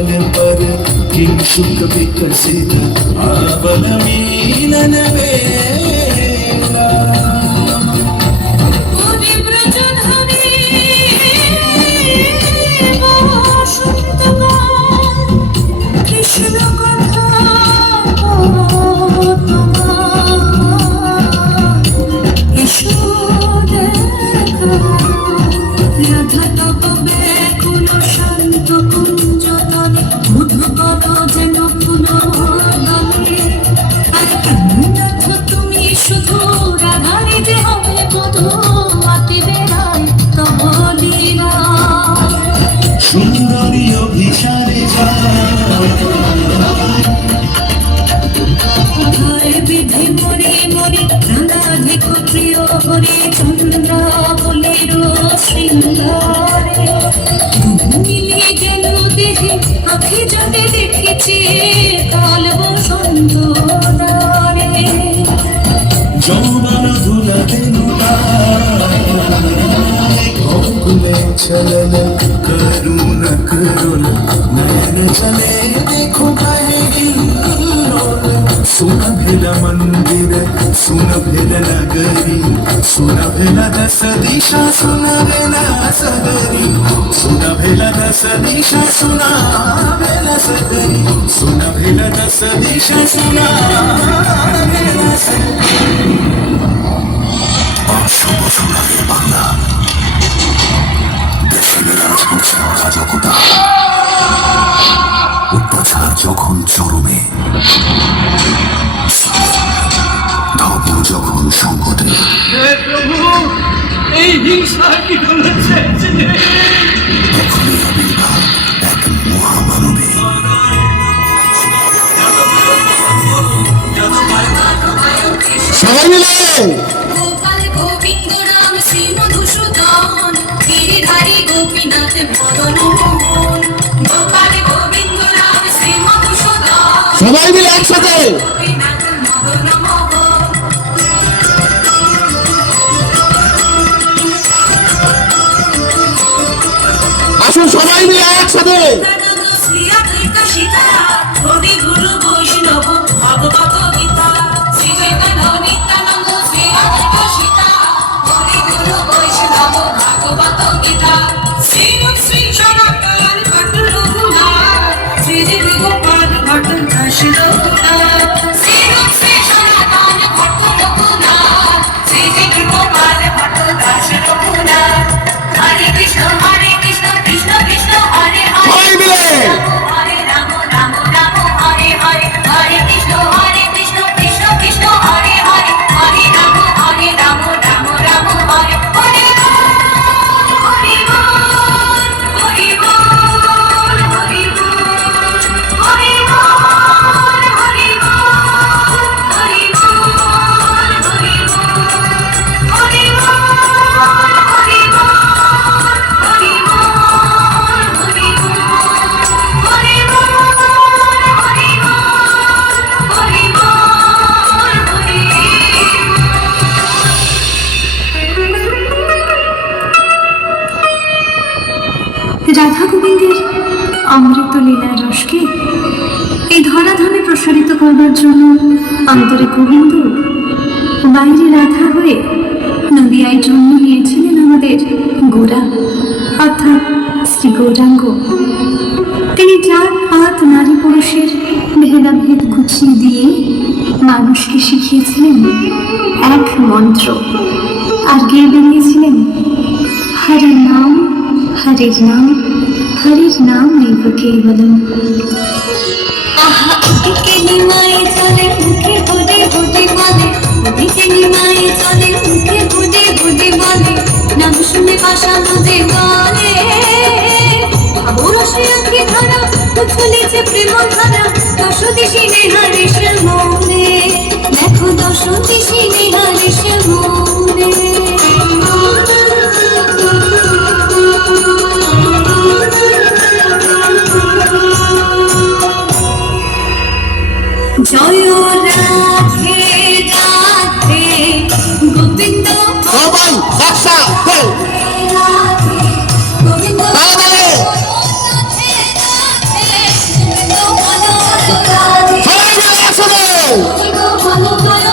ಬಲಪರ ಕಿಂ ಶುಕ ವಿಕಸಿತ ಆ ಬಲ ಮೀನನವೇ সুন্দরী অভিসারে ঘরে বিধি মনে মনে রাধা দেখো প্রিয় হরে চন্দ্র বলের শৃঙ্গারে মিলে গেল দেহে আখি জলে দেখেছে কাল বসন্ত যৌবন ধুলা দিন চলে देखो सुन सुनभेल मंदिर सुनभेल नगरी सुनभेल दस दिशा सुनभेल सगरी सुनभेल दस दिशा सुनाभेल सगरी सुनभेल दस दिशा सुनाभेल सगरी যখন চরমে ধর্ম যখন সংকটে। এই হিংসা কি তখনই আবির্ভাব এক মহামানবে। সবাই মিলে গোবিন্দ রাম শ্রী মধুসূদন গিরিধারী গোপীনাথ মদন সবাই মিলে একসাথে। আসুন সবাই মিলে একসাথে। করবার জন্য অন্তরে গোবিন্দ বাইরে রাধা হয়ে নদিয়ায় জন্ম নিয়েছিলেন আমাদের গোরা, অর্থাৎ শ্রী গৌরাঙ্গ। তিনি চার পাঁচ নারী পুরুষের ভেদাভেদ গুছিয়ে দিয়ে মানুষকে শিখিয়েছিলেন এক মন্ত্র। আর গিয়ে বেরিয়েছিলেন হরের নাম হরের নাম হরের নাম নৈব কেবলম মন্থনা দশতি শিবে হরে দেখো দশতি শিবে হরে শ্যামে জয় রাধে রাধে গোবিন্দ মমতায়